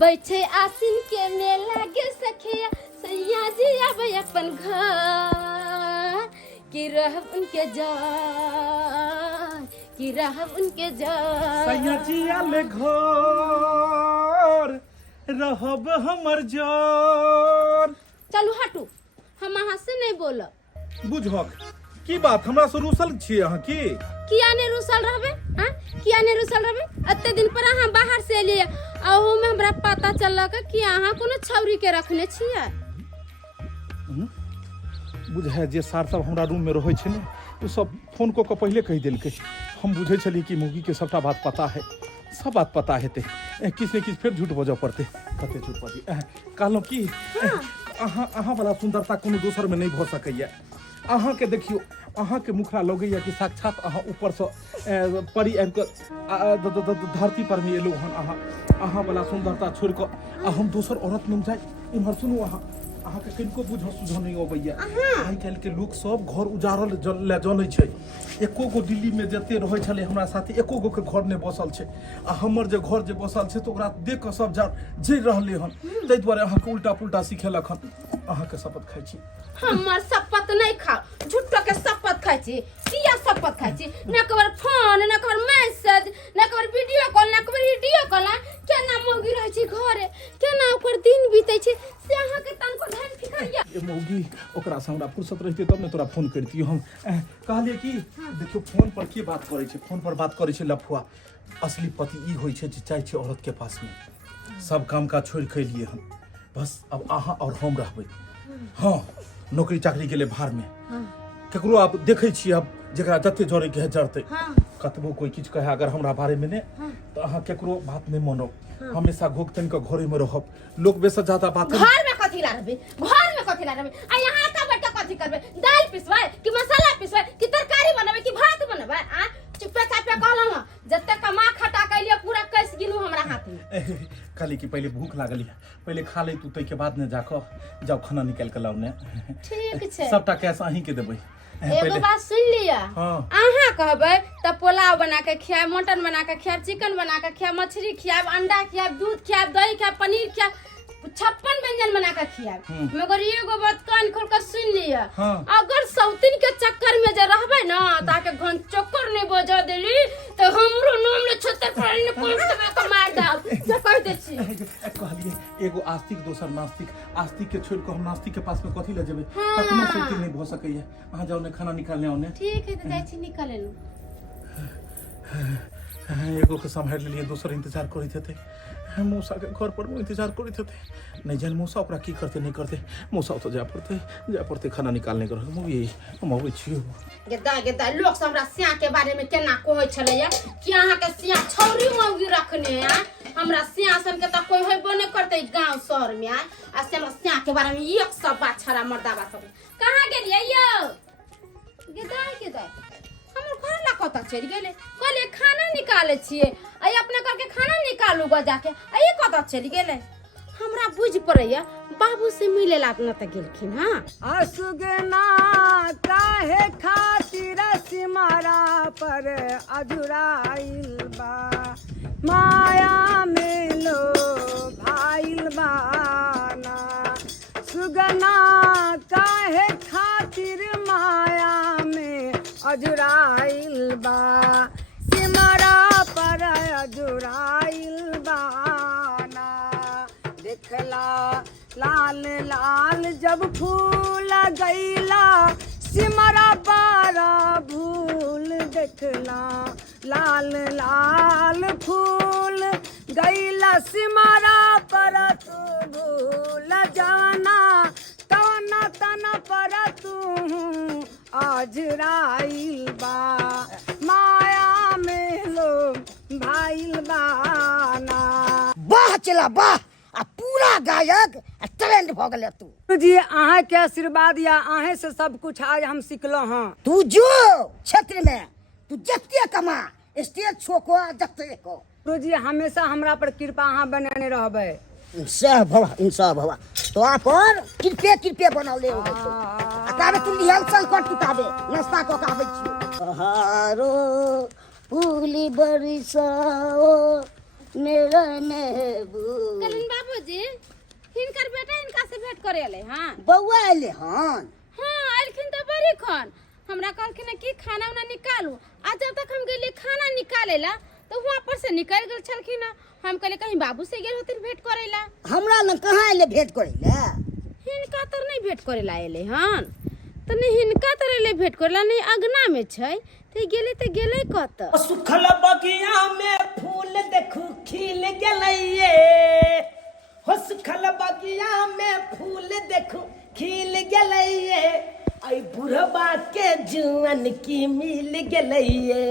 बैठे आसिन के मेला गे सखिया सैया जी अब अपन घर कि रहब उनके जार कि रहब उनके जार सैया जी आले घर रहब हमर जार। चलू हटू हम अहाँ से नहीं बोलब। बुझक की बात हमरा से रूसल छियै अहाँ की? किया ने रूसल रहबे? हां किया ने रूसल रहबे? अत्ते दिन पर अहाँ बाहर से एलिए अहू में हमरा पता चललक कि अहाँ कोनो छौरी के रखने छियै। बुझे जे सार सब हमरा रूम में रहै छै ने ओ सब फोन को के पहले कहि देलकै। हम बुझे छली कि मुगी के सबटा बात पता है, सब बात पता हेते। किस ने किस फिर झूठ बजऽ पड़ते। कते झूठ बजी कहलौं कि अहाँ वाला सुंदरता कोनो दोसर में नहीं भ सकैया। अहाँ के देखियो अहाँ के मुखरा लगैया कि साक्षात अहाँ ऊपर से परी आबि के धरती पर में एलौ हन। अहाँ वाला सुंदरता छोड़ के हम दोसर औरत में जाय। इम्हर सुनू अहाँ के किनको बुझ सुझ नहीं अबैया। आइ काल्हि के लोग सब घर उजाड़ल ले जानै छै। एको गो दिल्ली में जते रहै छले हमरा साथी एको गो के घर नहीं बसल छै। आ हमर जे घर जे बसल छै तो ओकरा देख के सब जे रहले हन। तै दुआरे अहाँ के उल्टा पुल्टा सिखेलक हन। अहाँ के शपथ खाइ छी। हमर शपथ नहीं खाओ, झूठो के शपथ खाइ छी। किया शपथ खाइ छी? न कबर फोन न कबर मैसेज न कबर वीडियो कॉल न कबर वीडियो कॉल केना मौगी रहै छी घरे केना ओकर दिन बीतै छै से अहाँ के तनको ध्यान फिकरिया। ए मौगी ओकरा से हमरा फुर्सत रहिते तब ने तोरा फोन करती हम। कहलिए कि देखियो फोन पर के बात करै छै? फोन पर बात करै छै लफुआ। असली पति ई होइ छै जे चाहे छै औरत के पास में सब काम का छोड़ के लिए हम बस अब अहाँ और हम रहबै। हाँ नौकरी चाकरी के लिए बाहर में केकरो आप देखे छी अब जकरा जते जरे के जरते कतबो कोई किछ कहे अगर हमरा बारे में ने तो अहाँ केकरो बात नहीं मानो। हमेशा घोकतन के घरे में रहब। लोग बेस ज्यादा बात घर में कथी ला रहबे? घर में कथी ला रहबे? आ यहां का बैठ के कथी करबे? दाल पिसबे कि मसाला पिसबे कि तरकारी बनबे कि भात बनबे? आ चुपे चापे कहला ना जत्ते कमा खटा कैलिए पूरा कैस गिनू हमरा हाथ में। काली की पहले भूख लागल है पहले खा ले तू तै के बाद ने जाको जाओ खाना निकाल के लाओ ने। ठीक छै सबटा कैश अहीं के देबै। एगो बात सुन लिया। अहाँ कहबै त पोलाव बना के खियाब, मटन बना के खियाब, चिकन बना के खियाब, मछली खियाब, अंडा खियाब, दूध खियाब, दही खियाब, पनीर खियाब, 56 व्यंजन बना के खियाब। मगर एगो बात कान खोल के सुन लिया। अगर सौतीन के चक्कर में जे रहबै ना ताके घन चक्कर नहीं बजा देली तो हमरो नाम ले छतर पर ने कोन के मार दाव जे कह दे छी। कहलिए एगो आस्तिक दोसर नास्तिक। आस्तिक के छोड़ के हम नास्तिक के पास में कथी ले जेबै? कखनो सौतीन नहीं भ सकैया। अहाँ जाओ ने खाना निकालने आओ ने। ठीक है तो जाई छी निकाले लो। एगो के संभाल लिए दोसर इंतजार करैत हेतै। मौसा के घर पर इंतजार करैत हेतै। नहीं जान मौसा ओकरा की करते नहीं करते। मौसा तो जा पड़ते खाना निकालने के मौगी हम अबै छियो। गेदा लोग सब हमरा सिया के बारे में केना कहै छलैया कि अहाँ के सिया छौरी मौगी रखने है। हमरा सिया सन के त कोई होइबो नहीं करते गांव शहर में। आ से हमरा सिया के बारे में एक सब बात छरा मर्दाबा सब कहां गेलियै यो? गेदा हमर घर ला कत चल गेले? कहले खाना निकाले छिए आई अपने करके खाना निकालू ग जाके आई कत चल गेले? हमरा बुझ पड़ैया बाबू से मिले ला न त गेलखिन। हां असुगना काहे खातिर सिमरा पर अजुराइल बा माया में लो भाइल बाना। सुगना काहे खातिर माया में अजुराइल बा सिमरा पर अजुराइल बाना। देखला लाल लाल जब फूल गईला सिमरा बारा भूल। देखला लाल लाल फूल गईला सिमरा पर तू भूल जाना तना तना पर तू अजराइल बा माया में लो भाइल बाना। वाह चला वाह आ पूरा गायक टैलेंट भ गेले तू। जी अहाँ के आशीर्वाद या अहे से सब कुछ आज हम सिखलो हां। तू जो क्षेत्र में तू जत्ते कमा स्टेज छोको जत्ते को गुरुजी हमेशा हमरा पर कृपा अहाँ बनाने रहबै। इंसाफ भवा तो आप और कृपे बनौले हो तो ताबे तू लिहल चल कर तू ताबे नाश्ता को आबै छी। हारो फूली बरसाओ मेरा महबूब। कलिन बाबूजी हिनकर बेटा इनका से भेंट करे ले हां बउआ अइले हन। हां आइलखिन त बड़ी खन हमरा कहलखिन कि खाना उना निकालू आ जब तक हम गेली खाना निकालेला तो वहां पर से निकल गेल छलखिन हम कहले कहीं बाबू से गेल होतिन भेंट करेला हमरा न कहाँ अइले भेंट करे ले। हिनका तर नहीं भेंट करेला आइले हन त नहीं हिनका तर ले भेंट करेला नहीं अगना में छै ते गेले कत सुखल बगिया में फूल देखू खिल गलैये हो सुखल बगिया में फूल देखू खिल गलैये आई बुढ़बा के जुअन की मिल गलैये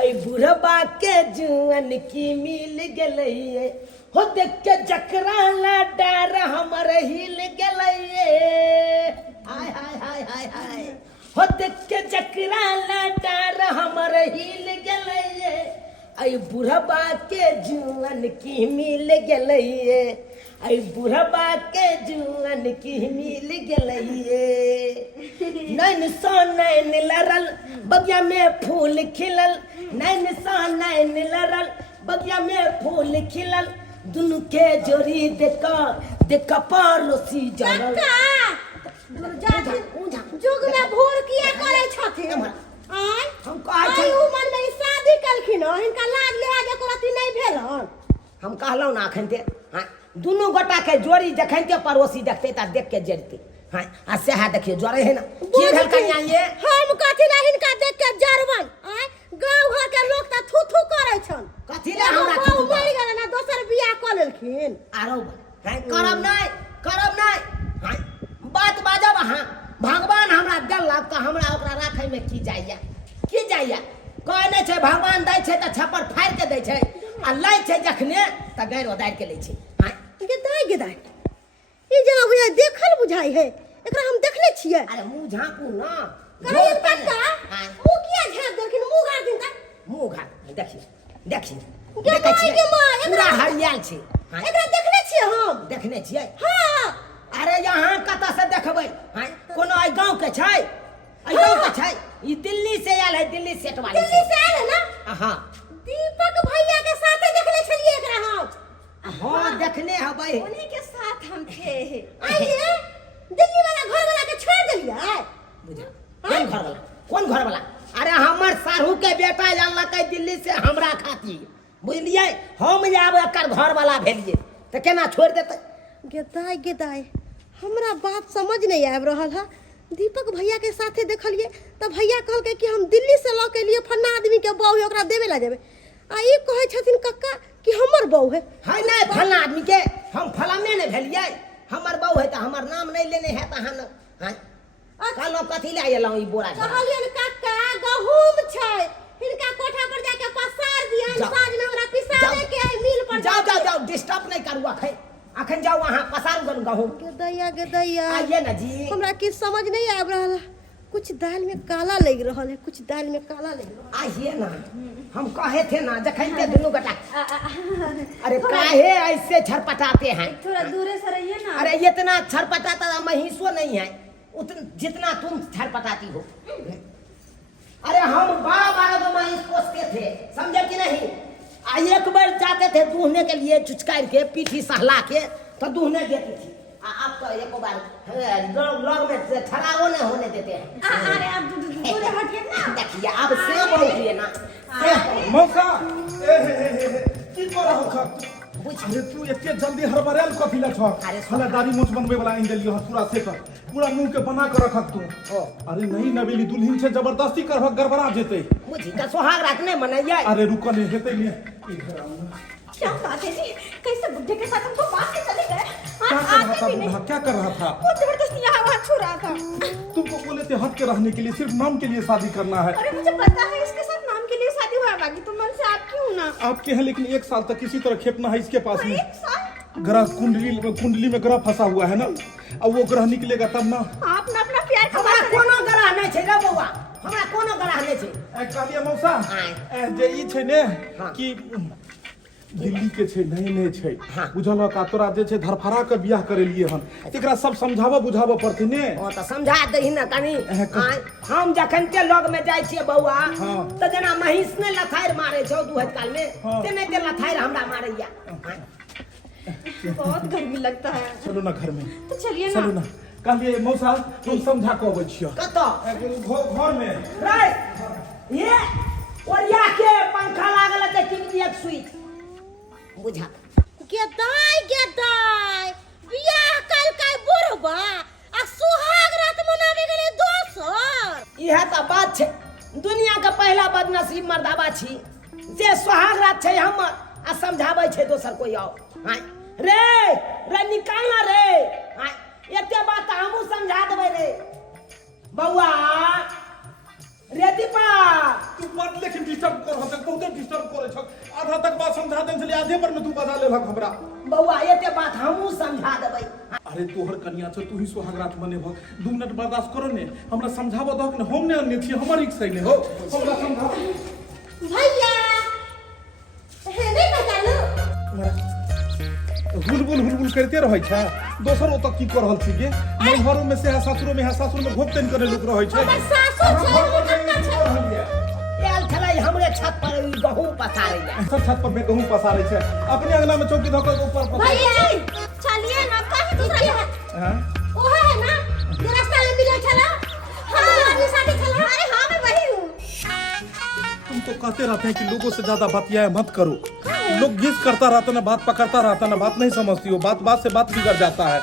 आई बुढ़बा के जुअन की मिल गलैये हो देख के जकरा ला डर हमर हिल गलैये हाय हाय हाय हाय हाय हो देख के जकरा ला डर हमर हिल गलैये आई बुढ़बा के जुअन की मिल गलैये आई बुढ़बा के जुअन की मिल गलैये नैन सा नैन लड़ल बगिया में फूल खिलल नैन सा नैन लड़ल बगिया में फूल खिलल दुनु के जोड़ी देखा पारोसी जड़ल जुग में भूर किया करे छथिन। आय हम कहै आय छी उमर में शादी कलखिन हिनका लाज लिहाज एको रति नहीं भेल हन। हम कहलहुँ ना अखन ते हाँ दुनू गोटा के जोड़ी जखन के पड़ोसी देखते ता देख के जड़ते हाँ आ सेहा देखिए जोड़े है ना की भेल कन्या ये हम कथि ला हिनका देख के जरबन। आय गांव घर के लोग त थू थू करे छन। कथी ला हमरा बाबू थू-थू मरि गेल ना दोसर बियाह क लेलखिन। आरो हाँ करब नहीं हाँ बात बाजब हाँ भगवान हमरा देलक तो हमरा ओकरा राखै में की जाइया कहै नहीं छै भगवान दै छै त छप्पर फाड़ के दै छै आ लै छै जखने त गैर ओदारि के लै छै हाँ गेदाय ई जना बुझाय देखल बुझाई है एकरा हम देखले छियै। अरे मुंह झाँपू ना कहिन झोंक पक्का हाँ ओ किया झाँप देलखिन मुंह गाड़ दिन तक। मुंह घाट देखिए गे देखै माय छियै गे माय पूरा हरियाल छै हाँ एकरा देखले छियै हम। देखने छियै हां अरे यहाँ कत से देखबै हाँ कोनो आई गांव के छै आई गांव के छै ई दिल्ली से आयल है दिल्ली सेट वाली दिल्ली से आयल है ना। हाँ दीपक भैया के साथे देखले छलिए एकरा हम। हाँ देखने हबै उन्हीं के साथ हम थे। आइए दिल्ली वाला घर वाला के छोड़ देलिए। बुझा कौन घर वाला अरे हमर साहू के बेटा जानलकै दिल्ली से हमरा खातिर बुझलिए हम आब एकर घर वाला भेलिए तो केना छोड़ देतै। गेदाय हमरा बात समझ नहीं आब रहल है। दीपक भैया के साथे देखलिए तब भैया कहलके कि हम दिल्ली से लऽ के लिए फन्ना आदमी के बहू है ओकरा देवे ला जेबे आ ई कहै छथिन कक्का कि हमर बहू है। है नहीं फलना आदमी के हम फलाने ने भेलिए हमर बहू है तो हमर नाम नहीं लेने है तहन हाँ कहलहुँ कथी ले एलहुँ ई बोरा कहलियन कक्का गहूम छै हिनका कोठा पर जाके पसार दियन साँझ में हमरा पिसावे के है मिल पर जाओ डिस्टर्ब नहीं करू अखन जाओ वहाँ पसारू गहूँ गेदैया आइए ना जी हमरा की समझ नहीं आब रहल है। कुछ दाल में काला लग रहल है कुछ दाल में काला लग रहल आइए ना हम कहे थे ना जखन के दोनों बेटा अरे काहे ऐसे छरपटाते हैं थोड़ा दूरे से रहिए ना। अरे इतना छरपटाता महिषो नहीं है जितना तुम छरपटाती हो। अरे हम 12 महिष पोसते थे समझे कि नहीं आ एक बार जाते थे दूहने के लिए चुचकार के पीठी सहला के तो दूहने देती थी आप तो एक बार लॉग में ठहरावो नहीं होने देते हैं। अरे आप दूरे हटिए ना। देखिए आप से बोलिए ना मौसा की कर रहल छ अरे तू एते जल्दी हड़बड़ाल कथी ला छ अरे साला दाढ़ी मूछ बनवे वाला इन देलियो पूरा से कर पूरा मुंह के बना कर रखत तू अरे नहीं नवेली दुल्हन से जबरदस्ती करब गड़बड़ा जेते बुझी का सोहाग रात नहीं मनैया अरे रुक नहीं हेते नहीं क्या बात है जी कैसे बुड्ढे के साथ हमको बात से चले गए। क्या कर रहा था वो जबरदस्ती यहाँ वहाँ छू रहा था। तुमको बोले थे हट के रहने के लिए सिर्फ नाम के लिए शादी करना है। अरे मुझे पता है इसके साथ नाम के लिए शादी हुआ बाकी तुम मन से आप क्यों ना। आपके हैं लेकिन 1 साल तक किसी तरह खेपना है इसके पास में 1 साल ग्रह कुंडली में ग्रह फंसा हुआ है ना अब वो ग्रह निकलेगा तब ना। आप ना अपना प्यार हमरा कोनो गला नहीं छे रे बौआ हमरा कोनो गला नहीं छे कालिया मौसा हाँ। जे ई छे ने हाँ। कि दिल्ली के छै नहीं छै हाँ। बुझल का तोरा जे छै धरफड़ा के बियाह करेलिए हन एकरा सब समझाबऽ बुझाबऽ पड़तै ने ओ तो समझा दही ना कनी आय, हम जखन के लग में जाय छियै बौआ हाँ। तो जना महिष ने लथार मारे छौ दुहत काल में हाँ। तेने के लथार हमरा मारैया बहुत गर्मी लगता है चलो ना घर में तो चलिए ना चलो ना कहलिए मौसा तुम समझा के अबै छियो कतो घर में रे ये ओरिया के पंखा लागल है टिक दिया स्विच बुझा गेदाय बियाह कल काय बुढ़बा आ सुहाग रात मनावे गेले दोसर यह तो बात छे दुनिया का पहला बदनसीब मर्दाबा छी जे सुहाग रात छे हमर आ समझाबै छे दोसर कोई और हाय रे निकालना रे हाय एते बात हमहू समझा देबै रे बौआ रे दीपा तू मत लेकिन डिस्टर्ब कर हम तक बहुत डिस्टर्ब करे छ आधा तक बात समझा देन छली आधे पर में तू बता लेलक हमरा बौआ एते बात हमहू समझा देबै अरे तोहर कन्या छ तू ही सुहागरात मनेभ 2 मिनट बर्दाश्त करो ने हमरा समझाबो दहक ने हम ने अन्य छी हमर इच्छा ने हो हमरा समझा भैया हे नहीं पहचानो हुलबुल करते रहै छ दोसर ओत की कर रहल छी के नैहरों में से सासुरों में घोपतन करे लोग रहै छै हमर सासुर छै एल छलै हमरे छत पर ई गहूम पसारै सब छत पर में गहूं पसारै छै अपने अंगना में चौकी धक के ऊपर पसारै भैया चलिए ना कहीं दूसरा है हां वो है ना जो रास्ता में मिला छला हां आदमी साथी छला अरे हां मैं वही हूं तुम तो कहते रहते हैं कि लोगों से ज्यादा बतियाए मत करो लोग गिस करता रहता ना बात पकड़ता रहता ना बात नहीं समझती हो बात से बात बिगड़ जाता है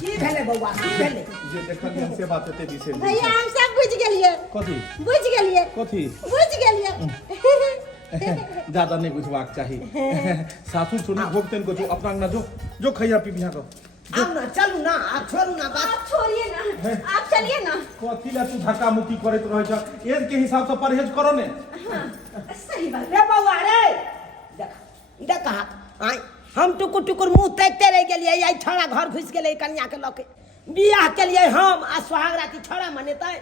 की भेले बौआ की भेले जे देखल हमसे बात होते दिसे भैया हम सब बुझ गेलिए कथी बुझ गेलिए कथी बुझ गेलिए ज्यादा नहीं बुझवाक चाहिए सासुर सुनी भोगतेन को जो अपना अंगना जो खैया पी बिहा को अब ना चलू ना आप छोड़ू ना बात आप छोड़िए ना आप चलिए ना कथी ला तू धक्का मुक्की करत रहै छ एज के हिसाब से परहेज करो ने सही बात रे बौआ रे देख कहा आय हम टुकुर टुकुर मुंह देखते रह गेलिए आई छोड़ा घर घुस गेले कन्या के लके बियाह के लिए हम आ सुहाग राती छोड़ा मनेतै